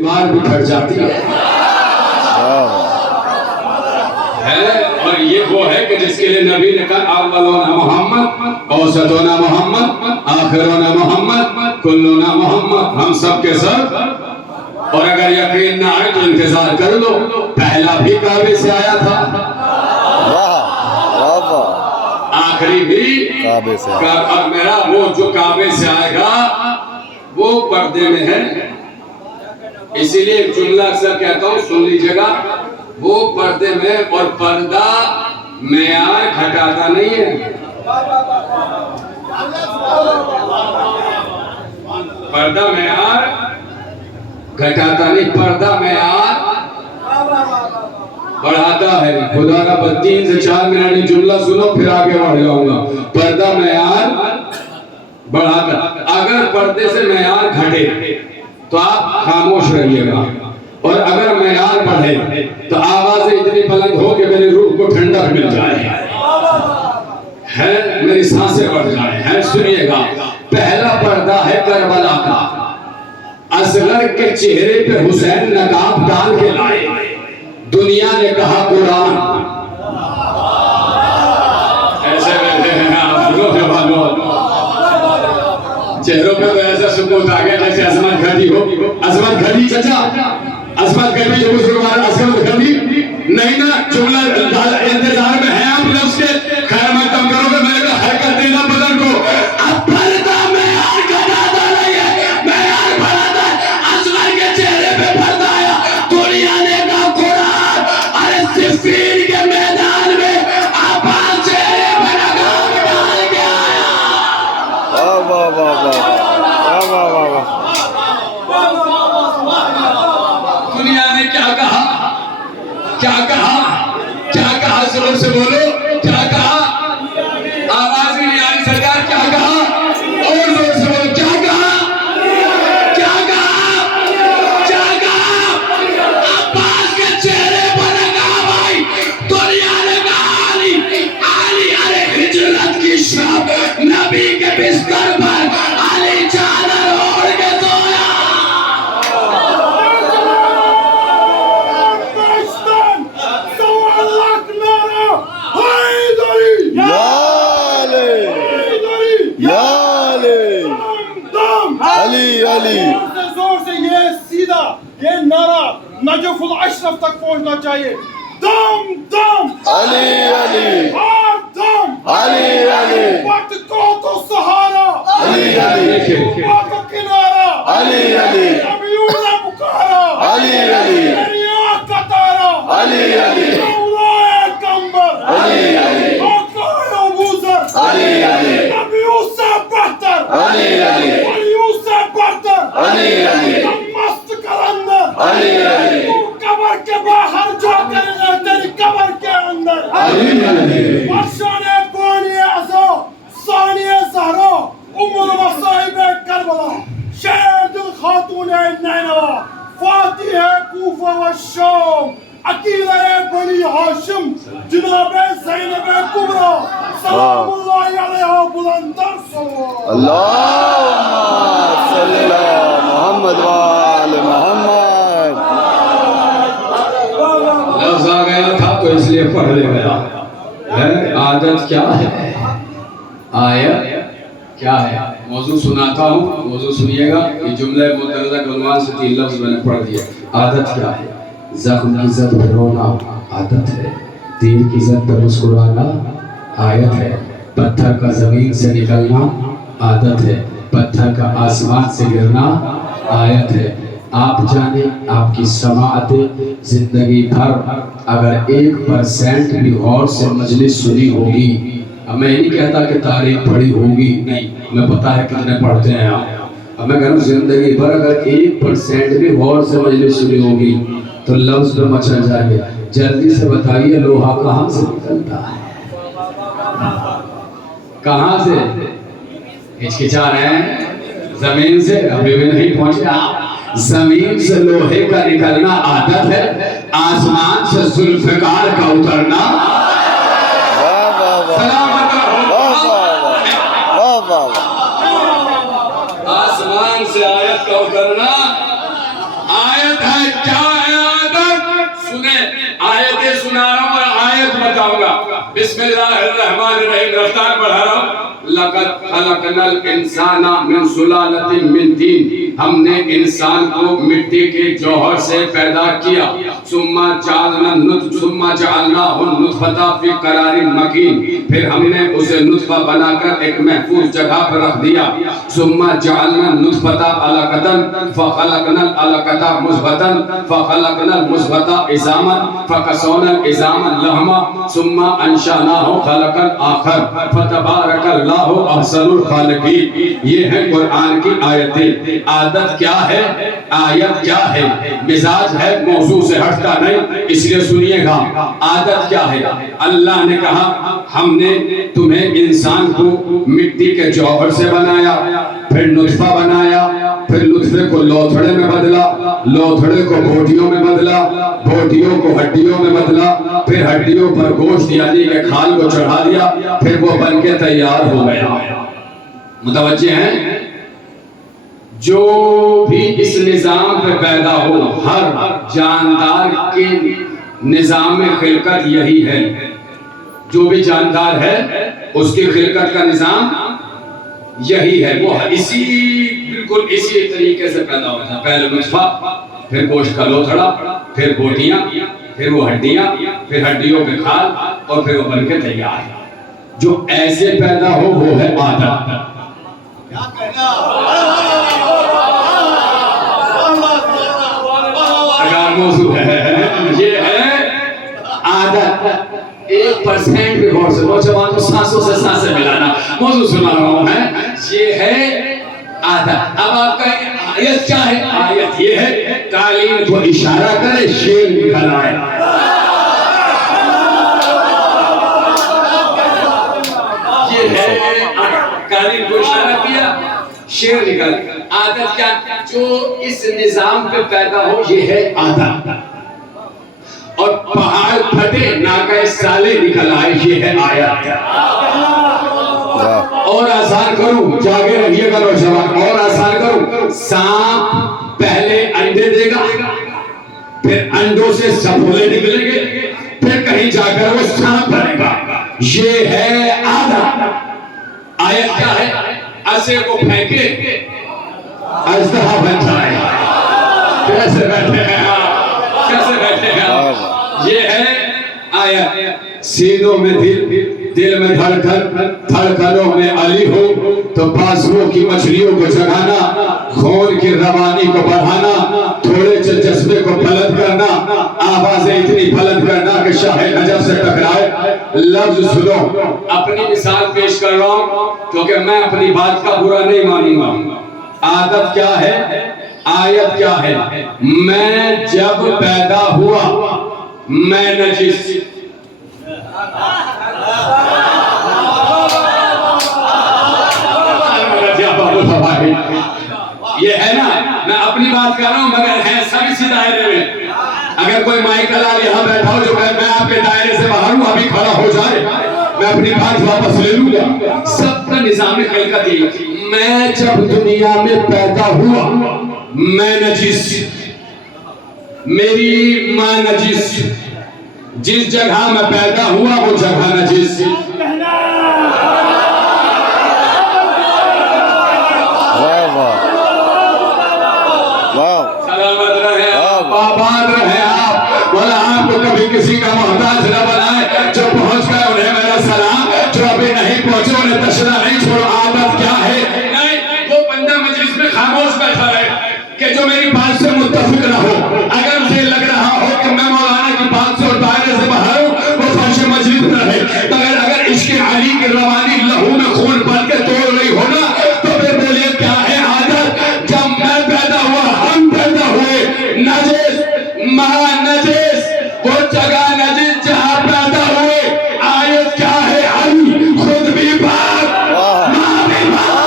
دیوار بھی پھٹ جاتی ہے اور یہ وہ ہے کہ جس کے لیے نبی نے کہا اولونا محمد اوسطونا محمد آخرونا محمد کلونا محمد، ہم سب کے سب، اور اگر یقین نہ آئے تو انتظار کر لو، پہلا بھی کعبے سے آیا تھا، آخری بھی کعبے سے، اور میرا وہ جو کعبے سے آئے گا وہ پردے میں ہے۔ اسی لیے ایک جملہ اکثر کہتا ہوں، سن لیجیے گا، وہ پردے میں، اور پردہ معیار گھٹاتا نہیں ہے، پردہ معیار گھٹاتا نہیں، پردہ معیار بڑھاتا ہے۔ خدا کا 3 سے 4 منٹ جملہ سنو پھر آگے بڑھ جاؤں گا۔ پردہ معیار بڑھاتا، اگر پردے سے معیار گھٹے تو آپ خاموش رہیے گا، اور اگر معیار بڑھے تو آوازیں اتنی بلند ہو کہ میری روح کو ٹھنڈک مل جائے ہے، میری سانسیں بڑھ جائیں ہے۔ سنیے گا، پہلا پردہ ہے کربلا کا، اصغر کے چہرے پہ حسین نقاب ڈال کے لائے، دنیا نے کہا قرآن، ایسے بیٹھے ہیں آپ لوگ جوانوں، چہروں پہ تو ایسا سکوت آ گیا جیسے عظمت گھڑی ہو، عظمت گھڑی چچا، عظمت گھڑی جو مسلمان عظمت گھڑی نہیں نا، جملہ انتظار میں ہے آپ لفظ کے، خیر میں کم کرو گے، میں نے کہا حرکت دینا بدن کو، اب پردہ معیار گھٹاتا نہیں ہے، معیار بڑھاتا ہے، اصغر کے چہرے پہ پردہ آیا، دنیا نے کہا قرآن، ارے صفین کے میدان میں عباس چہرے پہ نقاب ڈال کے آیا۔ واہ واہ واہ واہ واہ واہ واہ، دنیا نے کیا کہا، کیا کہا، کیا کہا، زور سے بولو، کیا کہا، آواز ہی نہیں آئی سرکار، کیا کہا، اور زور سے بولو، کیا کہا، کیا کہا، کیا کہا، عباس کے چہرے پر نقاب آئی، دنیا نے کہا علی، علی ارے ہجرت کی شب، نبی کے بستر پر علی چادر اوڑھ کے سویا۔ زور سے یہ سیدھا یہ نعرہ نجف الاشرف تک پہنچنا چاہیے، دم دم علی علی، دم علی علی، وقت کو تو سہارا، علی علی، وقت کو کنارا، علی علی، ابیونہ پکارا، علی علی، دریا کا تارا، علی علی، مولا کمبر، علی علی، آقا ابوذر، علی علی، نبیوں سے بہتر، علی علی، ولیوں سے بہتر، علی علی، مست کلندر، علی علی، تو قبر کے باہر جو کرے گا تیری قبر کے اندر، علی علی، بادشاہ بانی اعضا ثانی زہرا ام المصائب کربلا، شیر دل خاتون نینوا، فاتح کوفہ و شام، عقیلہ بنی ہاشم، جناب زینب کبریٰ، سلام اللہ علیہ بلندر صلوات۔ اللہم صلی اللہ محمد وآل محمد۔ لفظ آ گیا تھا تو اس لیے پڑھ لے گیا ہے۔ عادت کیا ہے، آیت کیا ہے، موضوع سناتا ہوں، موضوع سنیے گا، یہ جملہ مدرجہ کے عنوان سے 3 لفظ میں نے پڑھ دیا۔ عادت کیا ہے، زخم کی زد پہ رونا عادت ہے، تیر کی زد پہ مسکرانا آیت ہے، پتھر کا زمین سے نکلنا عادت ہے، پتھر کا آسمان سے گرنا آیت ہے۔ آپ جانے آپ کی سماعت زندگی بھر اگر 1% بھی غور سے مجلس سنی ہوگی، اب میں نہیں کہتا کہ تاریخ پڑھی ہوگی، نہیں، ہمیں پتا ہے کتنے پڑھتے ہیں آپ، اب میں کہہ رہا ہوں زندگی بھر اگر 1% بھی غور سے مجلس سنی ہوگی تو لفظ پہ مچل جائیں گے۔ جلدی سے بتائیے لوہا کہاں سے نکلتا ہے، کہاں سے؟ ہچکچا رہے ہیں، زمین سے، ابھی بھی نہیں پہنچے آپ، زمین سے لوہے کا نکلنا عادت ہے، آسمان سے ذوالفقار کا اترنا آسمان سے آیت کا اترنا آیت بتاؤں گا. بسم اللہ الرحمن الرحیم. رفتار بڑھا رہا ہوں. لقد خلقنا الانسان من سلالۃ من طین. ہم نے انسان کو مٹی کے جوہر سے پیدا کیا. ثم جعلناہ نطفۃ فی قرار مکین. پھر ہم نے اسے نطفہ بنا کر ایک محفوظ جگہ پر رکھ دیا. ثم جعلنا النطفۃ علقۃ فخلقنا العلقۃ مضغۃ فخلقنا المضغۃ عظاما فکسونا العظام لحما ثم انشأناہ خلقا آخر فتبارک اللہ احسن الخالقین. یہ ہے قرآن کی آیتیں. عادت کیا ہے؟ آیت کیا ہے؟ مزاج ہے، موضوع سے ہٹتا نہیں، اس لیے سنیے گا. عادت کیا ہے؟ اللہ نے کہا ہم نے تمہیں انسان کو مٹی کے جوہر سے بنایا، پھر نطفہ بنایا، پھر نطفے کو لوتھڑے میں بدلا، لوتھڑے کو بوٹیوں میں بدلا، بوٹیوں کو ہڈیوں میں بدلا، پھر ہڈیوں پر گوشت یعنی کہ کھال کو چڑھا دیا، پھر وہ بن کے تیار ہو گیا. متوجہ ہیں؟ جو بھی اس نظام پہ پیدا ہو، ہر جاندار کے نظام خلقت یہی ہے. جو بھی جاندار ہے اس کی خلقت کا نظام یہی ہے. وہ اسی بالکل اسی طریقے سے پیدا ہوتا ہے. پہلے نطفہ، پھر گوشت کا لوتھڑا، پھر بوٹیاں، پھر وہ ہڈیاں، پھر ہڈیوں پہ کھال، اور پھر وہ بن کے تیار. جو ایسے پیدا ہو وہ ہے عادت. اگر موضوع ہے یہ ہے عادت. 1% بھی غور سے نوجوان کو سانسوں سے سانسیں ملانا. موضوع سنا رہا ہوں ہے یہ ہے عادت. اب آپ کا آیت کیا ہے؟ آیت یہ ہے قالین کو اشارہ کرے شیر نکل آئے. یہ ہے قالین کو اشارہ کیا شیر نکل. عادت کیا؟ جو اس نظام پہ پیدا ہو یہ ہے عادت. اور پہاڑ پھٹے ناکہ سالے نکل آئے یہ ہے آیت. اور آسان کروں، جاگے رہیے گا نوجوان، اور آسان کروں. سانپ پہلے انڈے دے گا، پھر انڈوں سے سپولے نکلیں گے، پھر کہیں جا کر وہ سانپ بنے گا. یہ ہے عادت. آیت کیا ہے؟ اسے کو پھینکے اژدہا بن جائے. کیسے بیٹھے ہیں آپ؟ کیسے بیٹھے ہیں آپ؟ یہ ہے آیت. سینوں میں دل میں دھڑکنوں میں علی ہو تو بازوؤں کی مچھلیوں کو جگانا، خون کی روانی کو بڑھانا، تھوڑے جذبے کو بلند کرنا، آوازیں اتنی بلند کرنا کہ شاہ نجف سے ٹکرائے. لفظ سنو. اپنی مثال پیش کر رہا ہوں کیونکہ میں اپنی بات کا برا نہیں مانوں گا. عادت کیا ہے؟ آیت کیا ہے؟ میں جب پیدا ہوا میں نجس. یہ ہے نا، میں اپنی بات کر رہا ہوں مگر ہے سب اسی دائرے میں. اگر کوئی مائک لال یہاں بیٹھا ہو جو میں آپ کے دائرے سے باہر ہوں ابھی کھڑا ہو جائے میں اپنی بات واپس لے لوں گا. سب کا نظام خلقت یہ ہے. میں جب دنیا میں پیدا ہوا میں نجس، میری ماں نجس، جس جگہ میں پیدا ہوا وہ جگہ نجس. سلامت رہے آپ، آباد رہے آپ. بولا آپ کو کبھی کسی کا محتاج نہ بنائے. جو پہنچ گئے انہیں میرا سلام، جو ابھی نہیں پہنچے انہیں تشنا نہیں چھوڑو. عادت کیا ہے؟ نہیں، وہ بندہ مجلس میں خاموش بیٹھا رہے کہ جو میری بات سے متفق نہ ہو. اگر مجھے لگ رہا ہو کہ میں مولانا کی بات سے اور دائرے سے باہر ہوں وہ فرش مجلس میں رہے. اگر عشق علی کی روانی لہو میں خون بن کے توڑ رہی ہونا تو پھر بولیے کیا ہے عادت؟ جب میں پیدا ہوا ہم پیدا ہوئے نجس، ماں نجس، وہ جگہ نجس جہاں پیدا ہوئے. آیت کیا ہے؟ علی خود بھی پاک، ماں بھی پاک.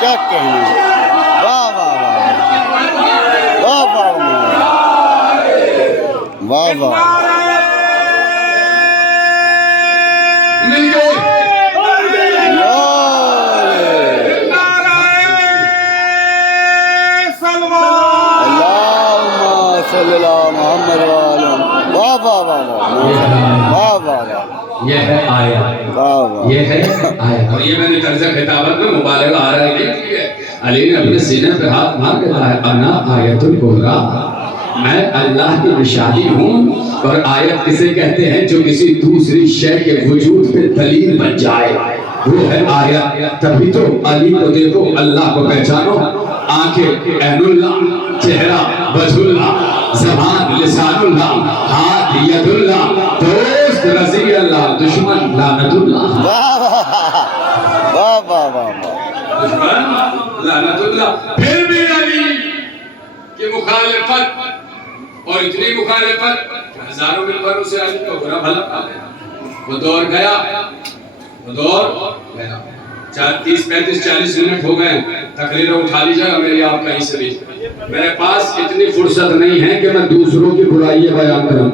کیا کہنا واہ واہ واہ واہ واہ واہ واہ مل گئے محمد واہ واہ واہ واہ واہ یہ ہے آیا، یہ ہے آیا. اور یہ میں نے طرز خطابت میں مبالغہ آ رہا نہیں کی ہے. علی نے اپنے سینے پہ ہاتھ مار کے کہا ہے انا آیت الکبریٰ، میں اللہ کی نشانی ہوں. اور آیت کسے کہتے ہیں؟ جو کسی دوسری شے کے وجود پہ دلیل بن جائے، وہ ہے آیت. تبھی تو علی کو دیکھو، اللہ کو پہچانو. آنکھیں عین اللہ، چہرہ وجہ اللہ، زبان لسان اللہ، ہاتھ ید اللہ، دوست رضی اللہ، دشمن لعنت اللہ. واہ واہ واہ واہ دشمن لعنت اللہ. پھر بھی علی کی مخالفت، اور اتنی مخالفت ہزاروں ممبروں سے علی کو برا بھلا کہا گیا. وہ دور گیا، وہ دور گیا. 30 35 40 منٹ ہو گئے، تقریر اٹھا لیجیے گا میری آپ کہیں سے بھی. میرے پاس اتنی فرصت نہیں ہے کہ میں دوسروں کی برائیاں بیان کروں.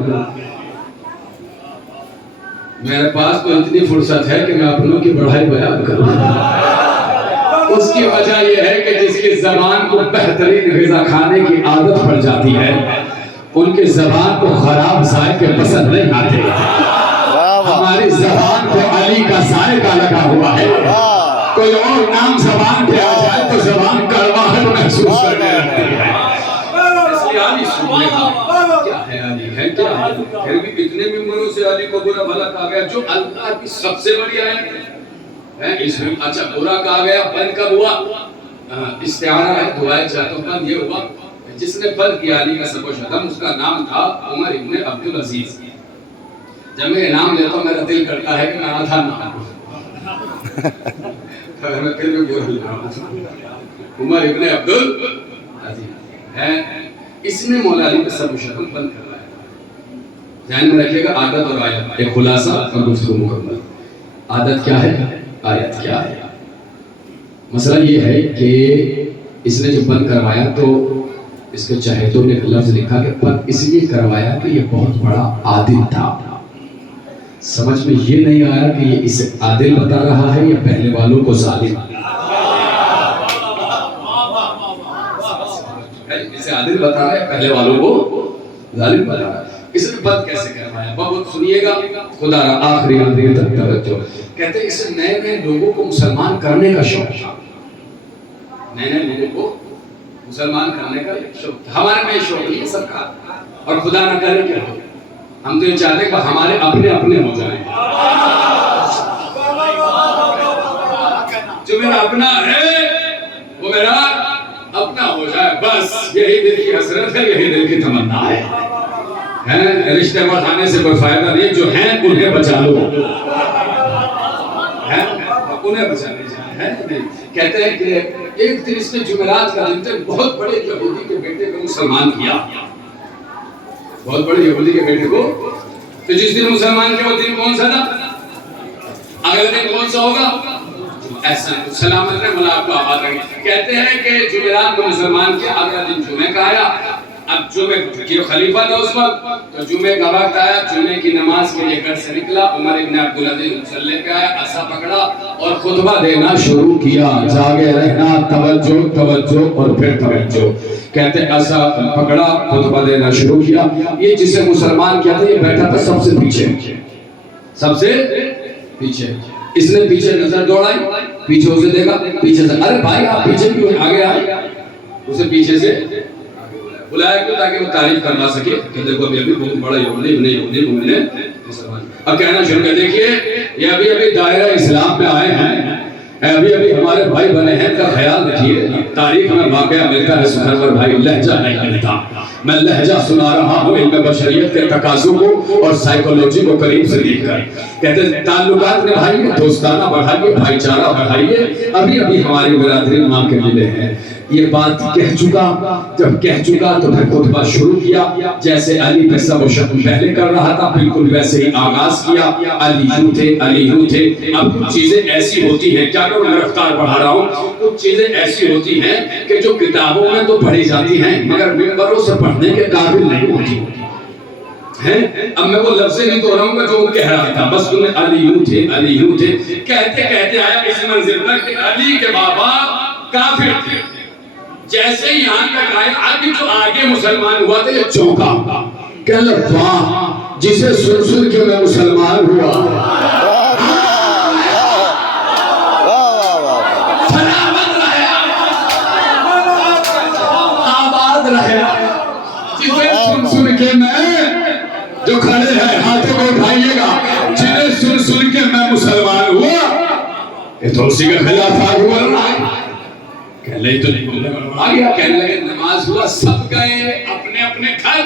میرے پاس تو اتنی فرصت ہے کہ میں اپنوں کی بڑائی بیان کروں. اس کی وجہ یہ ہے کہ جس کی زبان کو بہترین غذا کھانے کی عادت پڑ جاتی ہے، ان کی زبان کو خراب ذائقے پسند نہیں آتے. ہماری زبان پہ علی کا ذائقہ لگا ہوا ہے. کوئی اور نام زبان پہ آ جائے تو زبان کڑواہٹ محسوس کرنے لگتی ہے. اس لیے علی سننے کا کیا ہے، علی ہے کیا ہے. پھر بھی اتنے ممبروں سے علی کو برا بھلا کہا گیا، جو اللہ کی سب سے بڑی آیت ہے. اس میں اچھا برا کہا گیا. بند کب ہوا؟ استعارہ ہے، دعائے چاہتا ہوں. بند یہ ہوا جس نے بند کیا علی کا سب و شتم، اس کا نام تھا عمر ابن عبدالعزیز. جب میں نام لیتا ہوں میرا دل کرتا ہے کہ میں آدھا نام میں پھر بھی بول رہا ہوں. عمر ابن عبدالعزیز ہے. اس نے مولا علی کا سب و شتم بند کروایا. ذہن میں رکھیے گا عادت اور آیت، ایک خلاصہ اور گفتگو مکمل. عادت کیا ہے، آیت کیا ہے. مسئلہ یہ ہے کہ اس نے جب بند کروایا تو اس کے چہیتوں نے ایک لفظ لکھا کہ بند اس لیے کروایا کہ یہ بہت بڑا عادل تھا. سمجھ میں یہ نہیں آیا کہ یہ اسے عادل بتا رہا ہے یا پہلے والوں کو ظالم. اسے عادل بتا رہا ہے، پہلے والوں کو ظالم بتا رہا ہے. اس نے بند کیسے کروایا؟ بہت سنیے گا، خدا را آخری آدمی تک توجہ. کہتے ہیں اسے نئے نئے لوگوں کو مسلمان کرنے کا شوق تھا. نئے نئے لوگوں کو مسلمان کرنے کا شوق تھا. ہمارے میں شوق نہیں ہے سب کا، اور خدا نہ کرے کیا ہو. ہم تو یہ چاہتے ہیں کہ ہمارے اپنے اپنے ہو جائیں. جو میرا اپنا ہے وہ میرا اپنا ہو جائے، بس یہی دل کی حسرت ہے، یہی دل کی تمنا ہے. رشتے بڑھانے سے کوئی فائدہ نہیں. جو ہیں انہیں بچا لو، انہیں بچا لیجیے. کہتے ہیں کہ ایک دن اس نے جمعرات کا دن تک بہت بڑے یہودی کے بیٹے کو مسلمان کیا. بہت بڑے یہودی کے بیٹے کو. تو جس دن مسلمان کیا وہ دن کون سا تھا؟ اگلا دن کون سا ہوگا؟ ایسا سلامت نے ملاق کو آباد رکھی. کہتے ہیں کہ جمعرات کو مسلمان کیا، اگلا دن جمعہ کا آیا. اب جمعہ کی خلیفہ تھا اس وقت، تو جمعہ کا وقت آیا. جمعہ کی نماز کے لیے گھر سے نکلا. عمر ابن عبدالعزیز مصلی پہ آیا، عصا پکڑا اور خطبہ دینا شروع کیا. جاگے رہنا، توجہ توجہ اور پھر توجہ. کہتے ہیں عصا پکڑا، خطبہ دینا شروع کیا. یہ جسے مسلمان کیا تھا یہ بیٹھا تھا سب سے پیچھے، سب سے پیچھے. اس نے پیچھے نظر دوڑائی، پیچھے اسے دیکھا، پیچھے سے ارے بھائی آپ پیچھے کیوں آگے آئے. اسے پیچھے سے بلایا کیوں؟ تاکہ وہ تعریف کروا سکے کہ دیکھو ابھی بہت بڑا یہودی مومن ہے مسلمان. اب کہنا شروع کر دیکھیے یہ ابھی دائرہ اسلام میں آئے ہیں، ابھی ہمارے بھائی بنے ہیں. کا خیال رکھیے تاریخ میں واقعہ ملتا ہے سفر پر بھائی لہجہ نہیں ملتا. میں لہجہ سنا رہا ہوں علم بشریت کے تقاضوں کو اور سائیکولوجی کو قریب سے دیکھ کر. کہتے ہیں تعلقات نبھائیے, دوستانہ بڑھائیے, بھائی چارہ بڑھائیے. ابھی ہماری برادری ماں کے ملے ہیں. یہ بات کہہ چکا, جب کہہ چکا تو پھر خطبہ شروع کیا. جیسے علی پہ سب و شک پہلے کر رہا تھا بالکل ویسے ہی آغاز کیا. علی یوں تھے, علی یوں تھے. اب کچھ چیزیں ایسی ہوتی ہیں, کیا کروں, میں رفتار بڑھا رہا ہوں, کچھ چیزیں ایسی ہوتی ہیں کہ جو کتابوں میں تو پڑھی جاتی ہیں مگر ممبروں سے پڑھنے کے قابل نہیں ہوتی ہیں. اب میں وہ لفظیں نہیں دہراؤں گا جو وہ کہہ رہا تھا, بس انہیں علی یوں تھے, علی یوں تھے کہتے کہتے آیا اس منزل پر کہ علی کے بابا کافر تھے. جیسے ہی یہاں تک آئے, اب جو آگے مسلمان ہوا تھا یہ چونکا. کہ اللہ واہ, جسے سن سن کے میں مسلمان ہوا. سلامت رہے, آباد رہے. جسے سن سن کے میں, جو کھڑے ہیں ہاتھوں کو اٹھائیے گا, جنہیں سن سن کے میں مسلمان ہوا. یہ تو اسی کا خلاف آگ بول رہا ہے. کہنے تو نہیں بولنے آ گیا, کہنے لگے نماز ہوا, سب گئے اپنے اپنے گھر.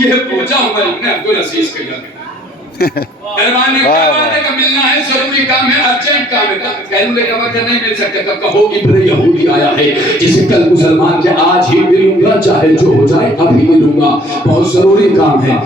یہ پوچھا عمر ابن عبدالعزیز کے گھر. احرمان نے کہا بات ہے کہ ملنا ہے, ضروری کام ہے, ارجنٹ کام ہے. کہنے لگے کہ نہیں مل سکتے. کہو ابن یہودی آیا ہے جسے کل مسلمان کے آج ہی ملوں گا, چاہے جو ہو جائے ابھی ملوں گا, بہت ضروری کام ہے.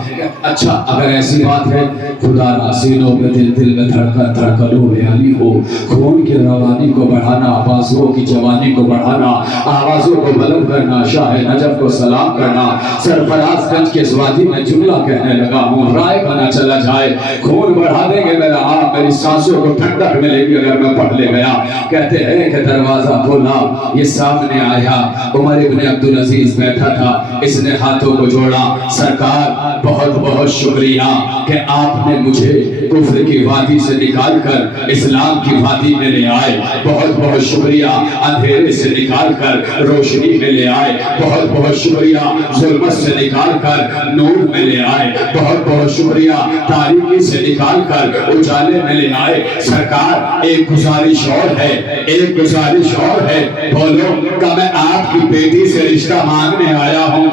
اچھا اگر ایسی بات ہے, خدا را سینوں میں دل میں دھڑکنوں میں علی ہو, خون کی روانی کو بڑھانا, بازوؤں کی جوانی کو بڑھانا, آوازوں کو بلند کرنا, شاہ نجف کو سلام کرنا, سرفراز گنج کے اس وادی میں جملہ کہنے لگا ہوں, رائے بنا چلا جائے, خون بڑھا دیں گے میرا آپ, میری سانسوں کو ٹھنڈک ملے گی اگر میں پڑھ لے گیا. کہتے ہیں کہ دروازہ کھولا, یہ سامنے آیا, عمر ابن عبدالعزیز بیٹھا تھا. اس نے ہاتھوں کو جوڑا, سرکار بہت بہت شکریہ کہ آپ نے مجھے کفر کی وادی سے نکال کر اسلام کی وادی میں لے آئے. بہت بہت شکریہ, اندھیرے سے نکال کر روشنی میں لے آئے. بہت بہت شکریہ, ظلمت سے نکال کر نور میں لے آئے. بہت بہت شکریہ, تاریکی سے نکال کر اجالے میں لے آئے. سرکار ایک گزارش اور ہے, ایک گزارش اور ہے, بولو کہ میں آپ کی بیٹی سے رشتہ مانگنے آیا ہوں.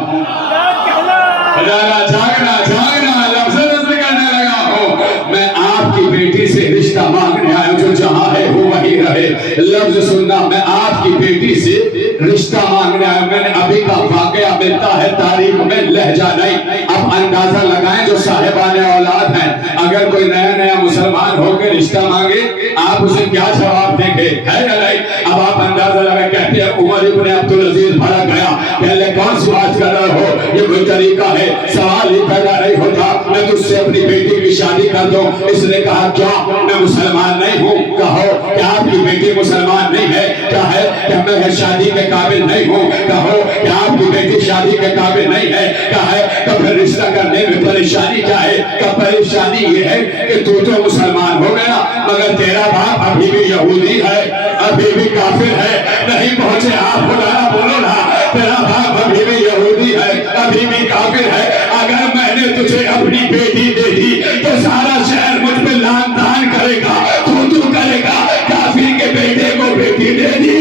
جاگنا جاگنا لفظ نظر کرنے لگا ہوں, میں آپ کی بیٹی سے رشتہ مانگنے آیا ہوں, جو جہاں ہے وہ وہی رہے. لفظ سننا, میں آپ کی بیٹی سے رشتہ مانگنے آیا ہوں. میں نے ابھی کا واقعہ ملتا ہے تاریخ میں, لہجہ نہیں. اب اندازہ لگائیں جو صاحبان اولاد ہیں, اگر کوئی نیا نیا مسلمان ہو کے رشتہ مانگے آپ اسے کیا جواب دیں گے, ہے یا نہیں. اب آپ اندازہ لگائیں. کہتے ہیں عمر ابن عبدالعزیز بھڑک گیا, پہلے کون سی بات کر رہے ہو, یہ کوئی طریقہ ہے, سوال ہی پیدا نہیں ہوتا, میں تجھ سے اپنی بیٹی کی شادی کر دوں. اس نے کہا کیا میں مسلمان نہیں ہوں, کہو کہ آپ کی بیٹی مسلمان نہیں ہے, کیا ہے کہ میں شادی کے قابل نہیں ہوں, کہو کہ آپ کی بیٹی شادی کے قابل نہیں ہے, کیا ہے تو پھر رشتہ کرنے میں پریشانی کیا ہے. کہ پریشانی یہ ہے کہ تو مسلمان ہو گیا مگر تیرا باپ ابھی بھی یہودی ہے, ابھی بھی کافر ہے. نہیں پہنچے آپ خدا بولو نا, تیرا باپ ابھی بھی یہودی ہے, ابھی بھی کافر ہے. اگر میں نے تجھے اپنی بیٹی دے دی تو سارا شہر مجھ پہ لان تان کرے گا, تو کرے گا. کافر کے بیٹے کو بیٹی دے دی,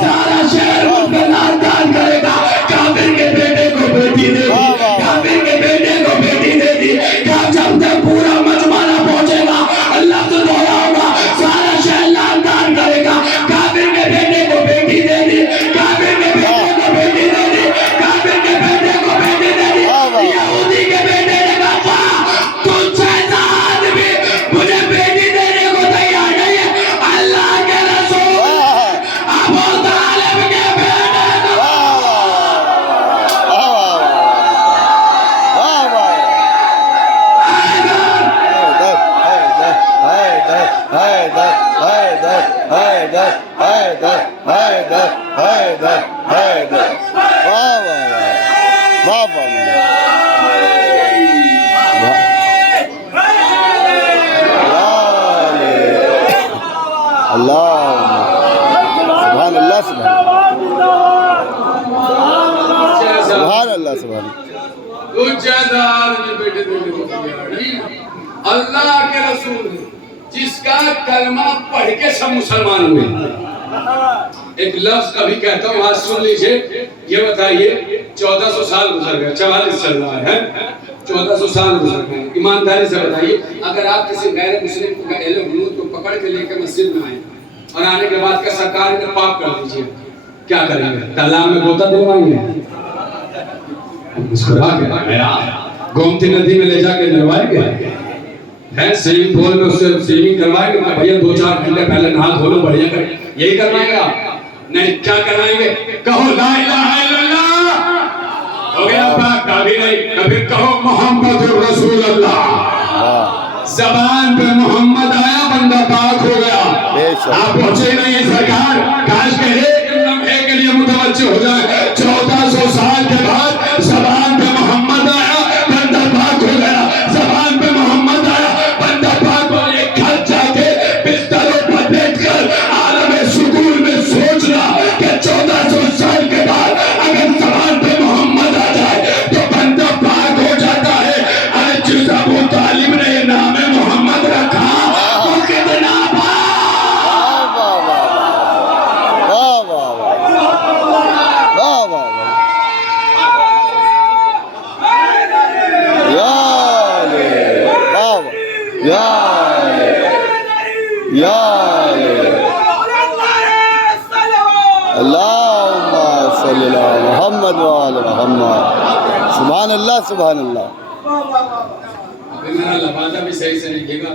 سارا شہر مجھ پہ لان تان کرے گا. کافر کے بیٹے کو بیٹی دے دی, کافر کے بیٹے کو بیٹی دے دی. کیا جب تک پورا مجمع نہ پہنچے گا اللہ تو دوہراؤں گا, سارا شہر لان تان کرے گا. کافر کے بیٹے کو بیٹی دے دی, کافر کے بیٹے کو بیٹی دے دی, کافر کے بیٹے کو بیٹی دے دی. یہودی کے بیٹے نے کہا تجھ جیسا آدمی مجھے بیٹی دینے کو تیار نہیں ہے. اللہ کے رسول ابو طالب کے بیٹے کو اللہ کے رسول جس کا کلمہ پڑھ کے سب مسلمان ہوئے. ایک لفظ ابھی کہتا ہوں، آج سن لیجئے. یہ بتائیے 1400 سال گزر گئے، 44 چل رہا ہے، 1400 سال گزر گئے. ایمانداری سے بتائیے اگر آپ کسی غیر مسلم کو اہل حنود کو پکڑ کے لے کے مسجد میں آئیں اور آنے کے بعد کہ سرکار نے پاک کر دیجئے، کیا کریں گے؟ تالاب میں غوطہ دلوائیں گے؟ مسکرا کے گومتی ندی میں لے جا کے دلوائیں گے؟ ہے سوئمنگ پول میں اس سے سوئمنگ کروائیں گے؟ بھیا 2-4 گھنٹے پہلے نہا دھو لو بڑھیا کر، یہی کروائیں گے آپ؟ نہیں، کیا کروائیں گے؟ کہو لا الہ الا اللہ، ہو گیا پاک. کبھی نہیں، کبھی کہو محمد رسول اللہ. زبان پہ محمد آیا بندہ پاک ہو گیا. آپ پہنچے نہیں سرکار، کاش کہ ایک لمحے کے لیے متوجہ ہو جائے. 1400 سال کے بعد زبان پہ محمد آیا بندہ پاک ہو گیا. زبان پہ محمد آیا بندہ پاک ہو گیا. گھر جا کے بستروں پر بیٹھ کر عالم سکون میں سوچنا کہ 1400 سال کے بعد اگر زبان پہ محمد آ جائے تو بندہ پاک ہو جاتا ہے. ارے جس ابو طالب نے یہ نام محمد رکھا تو کتنا محمد وآل محمد. سبحان اللہ سبحان اللہ. میرا لفاظہ بھی صحیح سے نہیں گا.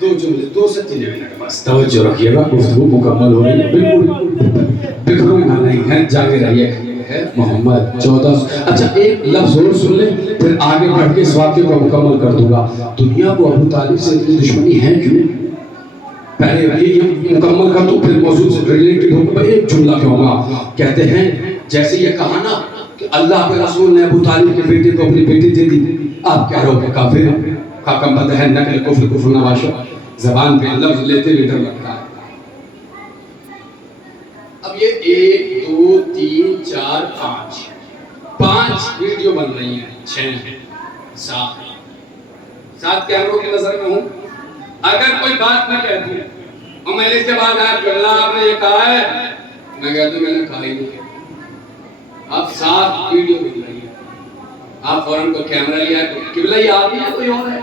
دو جملے، 2 سے 3 منٹ بس توجہ رکھیے گا، گفتگو مکمل ہو رہی ہے. بالکل بکھروں نہ نہیں ہے، جاگے رہیے. ہے محمد 1400. اچھا ایک لفظ اور سن لیں پھر آگے بڑھ کے اس واقعے کو مکمل کر دوں گا. دنیا کو ابو طالب سے اتنی دشمنی ہے کیوں؟ پہلے یہ مکمل کر دوں پھر موضوع سے ریلیٹڈ ہوگا. ایک جملہ کہوں گا. کہتے ہیں جیسے یہ کہا نا کہ اللہ کے رسول نے ابو طالب کے بیٹے کو اپنی بیٹی دے دی، آپ کہہ رہے ہو کہ کافر ہے، خاکم بد ہے، نقل کفر نواشا. زبان پہ لفظ لیتے بھی ڈر لگتا ہے. اب یہ 1 2 3 4 5 ویڈیو بن رہی ہیں، 6 7 کیمروں کی نظر میں ہوں. اگر کوئی بات میں کہتی ہوں اور میں اس کے بعد آیا کہ اللہ آپ نے یہ کہا ہے، میں کہتا ہوں میں نے کہا ہی نہیں. اب 7 ویڈیو بن رہی ہیں. آپ فوراً کو کیمرہ لیا کہ قبلہ یہ آپ ہی ہے کوئی اور ہے؟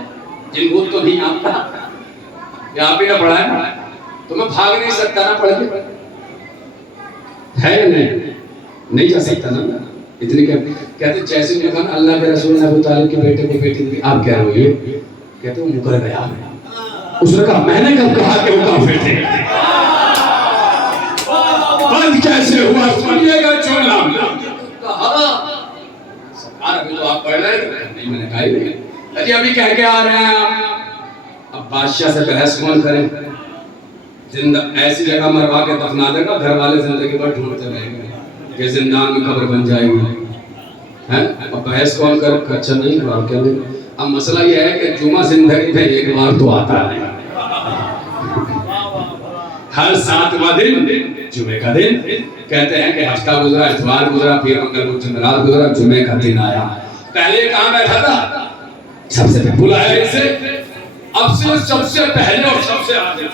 جن بھوت تو نہیں آپ کا، یہ آپ ہی نے پڑھا ہے تو میں بھاگ نہیں سکتا نا پڑھ کے. ہے یا نہیں جا سکتا نا. اتنی کہتے جیسے میں اللہ کے رسول نے ابو طالب کے بیٹے کو بیٹی دی، آپ کہہ رہے ہو یہ کہتے وہ مکر گیا. اس نے کہا میں نے کب کہا کہ وہ کافر تھے؟ بند کیسے ہوا؟ سنیے گا چولا. سرکار ابھی تو آپ پڑھ رہے تھے. نہیں میں نے کہا ہی نہیں. اجی ابھی کہہ کے آ رہے ہیں آپ. اب بادشاہ سے بحث کون کریں؟ زندہ ایسی جگہ مروا کے دفنا دے گا، گھر والے زندگی بھر ڈھونڈتے رہیں گے کہ زندان میں قبر بن جائے گی. اب بحث کون کر؟ اچھا نہیں کہا کیا نہیں. اب مسئلہ یہ ہے کہ جمعہ زندگی میں ایک بار تو آتا ہے. ہر 7واں دن جمعے کا دن. کہتے ہیں کہ ہفتہ گزرا، اتوار گزرا، پھر منگل کو جمعرات گزرا، جمعے کا دن آیا. پہلے کہاں بیٹھا تھا؟ سب سے پہلے بلایا اسے. اب سے سب سے پہلے اور سب سے آگے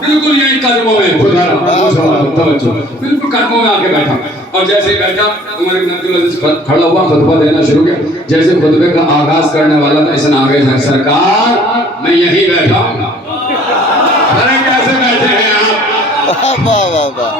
بالکل یہی قدموں میں بالکل قدموں میں آگے بیٹھا. اور جیسے بیٹھا عمر بن عبدالعزیز کھڑا ہوا، خطبہ دینا شروع کیا. جیسے خطبے کا آغاز کرنے والا تھا، اس نے آگے سے سرکار میں یہی بیٹھا ہوں. ارے کیسے بیٹھے ہیں آپ؟ واہ واہ واہ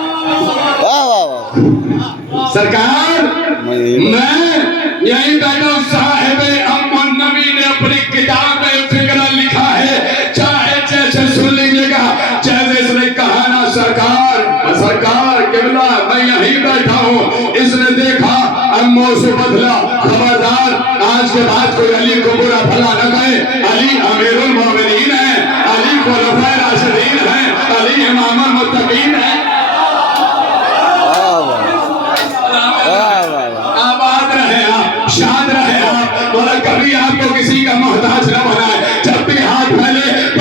واہ واہ. سرکار میں یہی بیٹھا ہوں. صاحب ام النبی نے اپنی کتاب میں فکرہ لکھا ہے، چاہے جیسے سن لیجیے گا. جیسے اس نے کہا نا سرکار قبلہ میں یہی بیٹھا ہوں. اس نے دیکھا امو سے بدلا، خبردار آج کے بعد کوئی علی کو برا بھلا نہ کہے. علی امیر المومنین ہے، علی خلفائے راشدین ہیں، علی امام المتقین ہے.